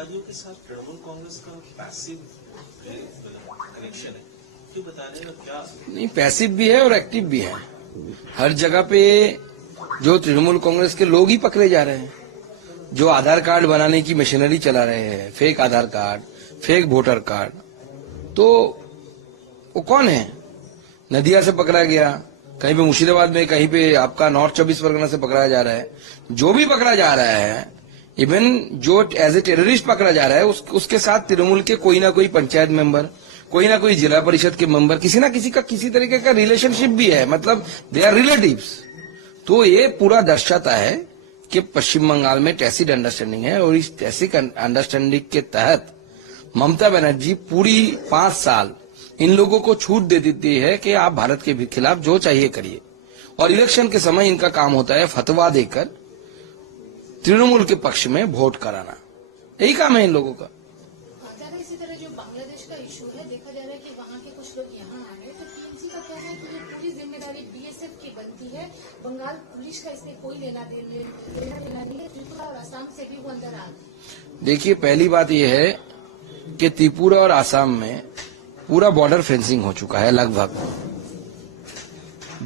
आतंकवादियों के साथ तृणमूल कांग्रेस का पैसिव कनेक्शन है, क्यों बता रहे हैं? क्या नहीं, पैसिव भी है और एक्टिव भी है। हर जगह पे जो तृणमूल कांग्रेस के लोग ही पकड़े जा रहे हैं, जो आधार कार्ड बनाने की मशीनरी चला रहे हैं, फेक आधार कार्ड, फेक वोटर कार्ड, तो वो कौन है? नदिया से पकड़ा गया, कहीं पे मुर्शिदाबाद में, कहीं पे आपका नॉर्थ 24 परगना से पकड़ा जा रहा है। जो भी पकड़ा जा रहा है, इवन जो एज ए टेररिस्ट पकड़ा जा रहा है, उसके साथ तृणमूल के कोई ना कोई पंचायत मेंबर, कोई ना कोई जिला परिषद के मेंबर, किसी ना किसी का किसी तरीके का रिलेशनशिप भी है, मतलब दे आर रिलेटिव्स। तो ये पूरा दर्शाता है कि पश्चिम बंगाल में टैसिट अंडरस्टैंडिंग है, और इस टैसिट अंडरस्टैंडिंग के तहत ममता बनर्जी पूरी 5 साल इन लोगों को छूट दे देती है कि आप भारत के खिलाफ जो चाहिए करिए, और इलेक्शन के समय इनका काम होता है फतवा देकर तृणमूल के पक्ष में वोट कराना। यही काम है इन लोगों का। इसी तरह जो बांग्लादेश का इशू है, देखा जा रहा है कि वहाँ के कुछ लोग यहाँ आ गए, तो टीएमसी का कहना है कि ये पूरी जिम्मेदारी बीएसएफ की बनती है, बंगाल पुलिस का इसमें कोई लेना देना नहीं है। त्रिपुरा और असम से भी वो अंदर आ गए। देखिए, पहली बात यह है कि त्रिपुरा और असम में पूरा बॉर्डर फेंसिंग हो चुका है लगभग।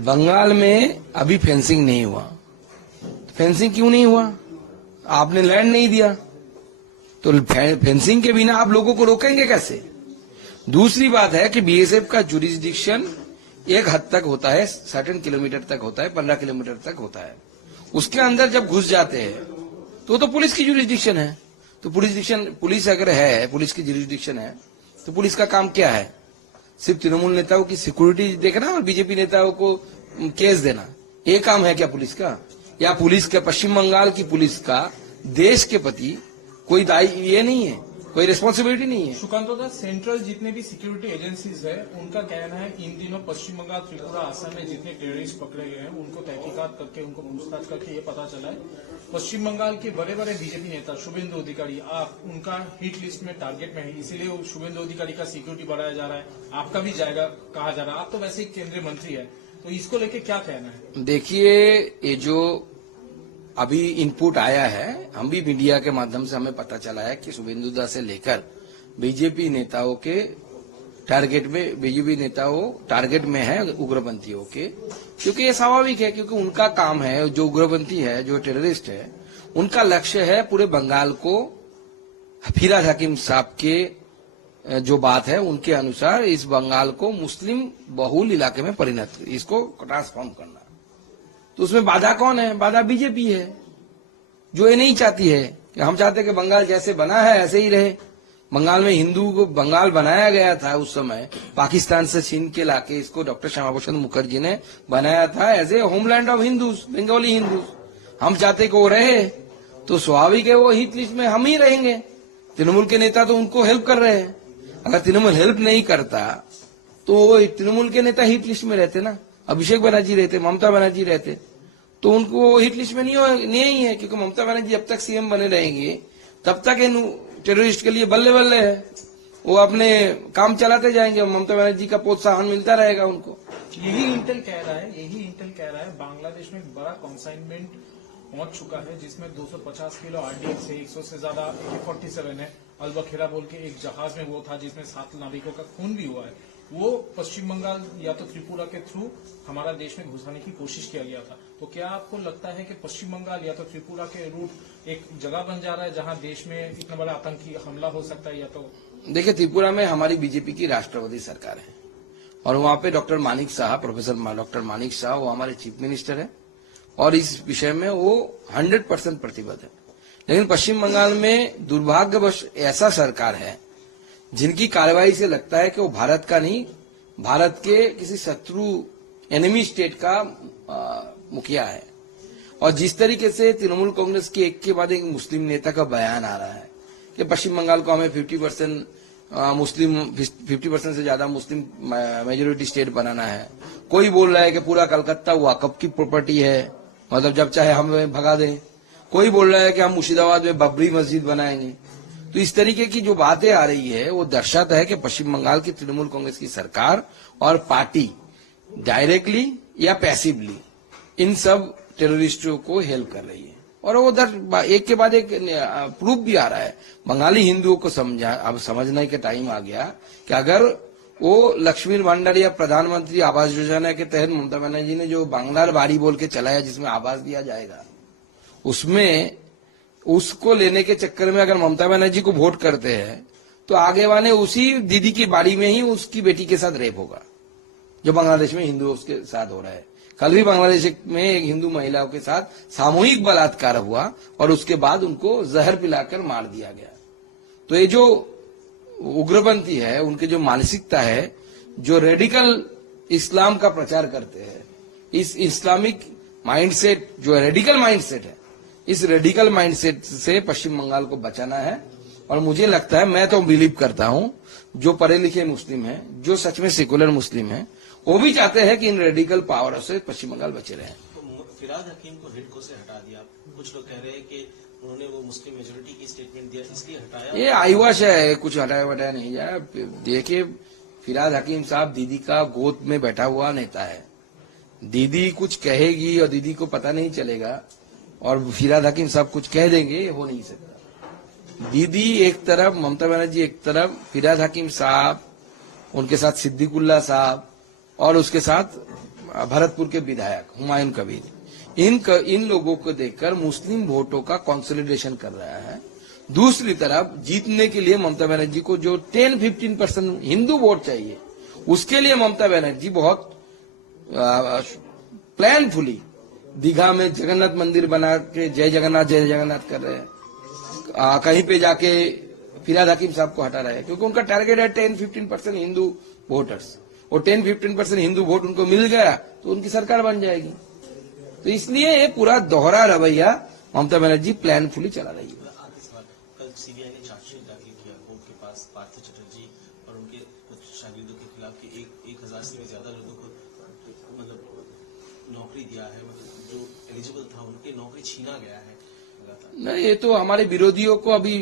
बंगाल में अभी फेंसिंग नहीं हुआ। फेंसिंग क्यों नहीं हुआ? आपने लैंड नहीं दिया, तो फेंसिंग के बिना आप लोगों को रोकेंगे कैसे? दूसरी बात है कि बीएसएफ का जुरिस्डिक्शन एक हद तक होता है, सर्टेन किलोमीटर तक होता है, 15 किलोमीटर तक होता है। उसके अंदर जब घुस जाते हैं तो पुलिस की जुरिस्डिक्शन है। तो पुलिस अगर है, पुलिस की जुरिस्डिक्शन है, तो पुलिस का काम क्या है? सिर्फ तृणमूल नेताओं की सिक्योरिटी देखना और बीजेपी नेताओं को केस देना, ये काम है क्या पुलिस का? या पुलिस का, पश्चिम बंगाल की पुलिस का देश के प्रति कोई ये नहीं है, कोई रिस्पॉन्सिबिलिटी नहीं है? सुकांतो, सेंट्रल जितने भी सिक्योरिटी एजेंसीज है, उनका कहना है इन दिनों पश्चिम बंगाल, त्रिपुरा, असम में जितने टेररिस्ट पकड़े गए हैं, उनको तहकीकात करके, उनको पूछताछ करके ये पता चला है पश्चिम बंगाल के बड़े बड़े बीजेपी नेता शुभेंदु अधिकारी, आप उनका हिट लिस्ट में, टारगेट में है, इसीलिए शुभेंदु अधिकारी का सिक्योरिटी बढ़ाया जा रहा है, आपका भी जाएगा कहा जा रहा है। आप तो वैसे ही केंद्रीय मंत्री है, तो इसको लेके क्या कहना है? देखिए, ये जो अभी इनपुट आया है, हम भी मीडिया के माध्यम से हमें पता चला है कि शुभेंदु दा से लेकर बीजेपी नेताओं के टारगेट में, बीजेपी नेताओं टारगेट में है उग्रपंथियों के, क्योंकि ये स्वाभाविक है, क्योंकि उनका काम है, जो उग्रपंथी है, जो टेररिस्ट है, उनका लक्ष्य है पूरे बंगाल को फिराद हकीम साहब के जो बात है उनके अनुसार इस बंगाल को मुस्लिम बहुल इलाके में परिणत, इसको ट्रांसफॉर्म करना। तो उसमें बाधा कौन है? बाधा बीजेपी है, जो ये नहीं चाहती है कि हम चाहते हैं कि बंगाल जैसे बना है ऐसे ही रहे। बंगाल में हिंदू को बंगाल बनाया गया था उस समय, पाकिस्तान से छीन के लाके इसको डॉक्टर श्यामा प्रसाद मुखर्जी ने बनाया था as a homeland of Hindus, Bengali Hindus. हम चाहते कि वो रहे, तो स्वाभाविक है वो हिट लिस्ट में हम ही रहेंगे। तृणमूल के नेता तो उनको हेल्प कर रहे हैं। अगर तृणमूल हेल्प नहीं करता तो तृणमूल के नेता हिट लिस्ट में रहते ना, अभिषेक बनर्जी रहते, ममता बनर्जी रहते, तो उनको हिट लिस्ट में नहीं है, क्योंकि ममता बनर्जी जब तक सीएम बने रहेंगे तब तक इन टेररिस्ट के लिए बल्ले बल्ले है, वो अपने काम चलाते जाएंगे, ममता बनर्जी का प्रोत्साहन मिलता रहेगा उनको। यही इंटेल कह रहा है बांग्लादेश में बड़ा कंसाइनमेंट पहुंच चुका है, जिसमें 250 किलो आरडीएक्स है, 100 से ज्यादा AK-47 है। अलबखेरा बोल के एक जहाज में वो था जिसमें 7 नाविकों का खून भी हुआ है। वो पश्चिम बंगाल या तो त्रिपुरा के थ्रू हमारा देश में घुसाने की कोशिश किया गया था। तो क्या आपको लगता है कि पश्चिम बंगाल या तो त्रिपुरा के रूट एक जगह बन जा रहा है जहां देश में इतना बड़ा आतंकी हमला हो सकता है? या तो देखिए, त्रिपुरा में हमारी बीजेपी की राष्ट्रवादी सरकार है, और वहां पे doctor Manik Shah, professor doctor Manik Shah, वो हमारे चीफ मिनिस्टर है, और इस विषय में वो 100% प्रतिबद्ध है। लेकिन पश्चिम बंगाल में दुर्भाग्यवश ऐसा सरकार है जिनकी कार्रवाई से लगता है कि वो भारत का नहीं, भारत के किसी शत्रु एनिमी स्टेट का मुखिया है। और जिस तरीके से तृणमूल कांग्रेस की एक के बाद एक मुस्लिम नेता का बयान आ रहा है कि पश्चिम बंगाल को हमें 50% मुस्लिम, 50% से ज्यादा मुस्लिम मेजोरिटी स्टेट बनाना है। कोई बोल रहा है कि पूरा कलकत्ता वाकफ की प्रॉपर्टी है, मतलब जब चाहे हमें भगा दें। कोई बोल रहा है कि हम मुर्शिदाबाद में बाबरी मस्जिद बनाएंगे। तो इस तरीके की जो बातें आ रही है वो दर्शाता है कि पश्चिम बंगाल की तृणमूल कांग्रेस की सरकार और पार्टी डायरेक्टली या पैसिवली इन सब टेररिस्टों को हेल्प कर रही है। और वो उधर एक के बाद एक प्रूफ भी आ रहा है। बंगाली हिंदुओं को अब समझने के टाइम आ गया कि अगर वो लक्ष्मी भंडार या प्रधानमंत्री आवास योजना के तहत ममता बनर्जी ने जो बांग्ला बाड़ी बोल के चलाया, जिसमें आवास दिया जाएगा, उसमें उसको लेने के चक्कर में अगर ममता बनर्जी को वोट करते हैं तो आगे वाले उसी दीदी की बाड़ी में ही उसकी बेटी के साथ रेप होगा, जो बांग्लादेश में हिंदुओं के साथ हो रहा है। कल भी बांग्लादेश में एक हिंदू महिलाओं के साथ सामूहिक बलात्कार हुआ और उसके बाद उनको जहर पिलाकर मार दिया गया। तो ये जो उग्रपंथी है, उनकी जो मानसिकता है, जो रेडिकल इस्लाम का प्रचार करते हैं, इस इस्लामिक माइंडसेट जो रेडिकल माइंडसेट है, इस रेडिकल माइंडसेट से पश्चिम बंगाल को बचाना है। और मुझे लगता है, मैं तो बिलीव करता हूं, जो पढ़े लिखे मुस्लिम हैं, जो सच में सेकुलर मुस्लिम हैं, वो भी चाहते हैं कि इन रेडिकल पावर से पश्चिम बंगाल बचे रहे। तो फिराद हकीम को हिडको से हटा दिया, कुछ लोग कह रहे हैं कि उन्होंने वो मुस्लिम मेजोरिटी की स्टेटमेंट दिया, इसलिए हटाया। ये आईवाश है, कुछ हटाया वटाया नहीं जाए। देखिए, फिराद हकीम साहब दीदी का गोद में बैठा हुआ नेता है। दीदी कुछ कहेगी और दीदी को पता नहीं चलेगा और फिराद हकीम साहब कुछ कह देंगे, ये हो नहीं सकता। दीदी एक तरफ, ममता बनर्जी एक तरफ, फिराद हकीम साहब, उनके साथ सिद्दीकुल्ला साहब और उसके साथ भरतपुर के विधायक हुमायूं कबीर, इन लोगों को देखकर मुस्लिम वोटों का कंसोलिडेशन कर रहा है। दूसरी तरफ जीतने के लिए ममता बनर्जी को जो 10-15% हिंदू वोट चाहिए, उसके लिए ममता बनर्जी बहुत प्लानफुली दीघा में जगन्नाथ मंदिर बना के जय जगन्नाथ कर रहे हैं। कहीं पे जाके फिराद हकीम साहब को हटा रहे हैं, क्योंकि उनका टारगेट है 10-15% हिंदू वोटर्स, और 10-15% हिंदू वोट उनको मिल गया तो उनकी सरकार बन जाएगी। तो इसलिए ये पूरा दोहरा रवैया ममता बनर्जी प्लानफुली चला रही है। कल सीबीआई ने चार्जशीट दाखिल किया कोर्ट के पास पार्थ चटर्जी और उनके शागिर्दों के खिलाफ कि 1000 से भी ज्यादा लोगों को मतलब नौकरी दिया है, मतलब जो एलिजिबल था उनकी नौकरी छीना गया है। नहीं, ये तो हमारे विरोधियों को अभी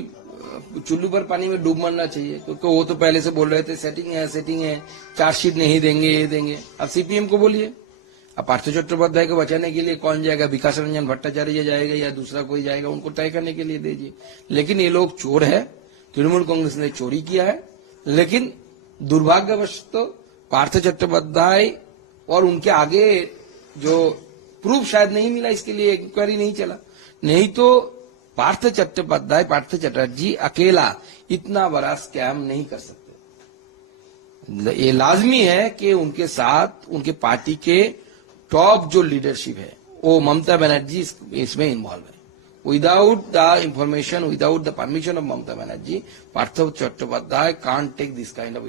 चुल्लू पर पानी में डूब मरना चाहिए, क्योंकि वो तो पहले से बोल रहे थे सेटिंग है, चार्जशीट नहीं देंगे, ये देंगे। अब सीपीएम को बोलिए, अब पार्थ चट्टोपाध्याय को बचाने के लिए कौन जाएगा? विकास रंजन भट्टाचार्य जाएगा या दूसरा कोई जाएगा? उनको तय करने के लिए दीजिए। लेकिन ये लोग चोर है, तृणमूल कांग्रेस ने चोरी किया है। लेकिन दुर्भाग्यवश तो पार्थ चट्टोपाध्याय और उनके आगे जो प्रूफ शायद नहीं मिला, इसके लिए इंक्वायरी नहीं चला। नहीं तो पार्थ चटर्जी अकेला इतना बड़ा स्कैम नहीं कर सकते। ये लाजमी है कि उनके साथ उनके पार्टी के टॉप जो लीडरशिप है, वो ममता बनर्जी इसमें इन्वॉल्व है। Without the information, without the permission of Mamata Banerjee, Partha Chattopadhyay can't take this kind of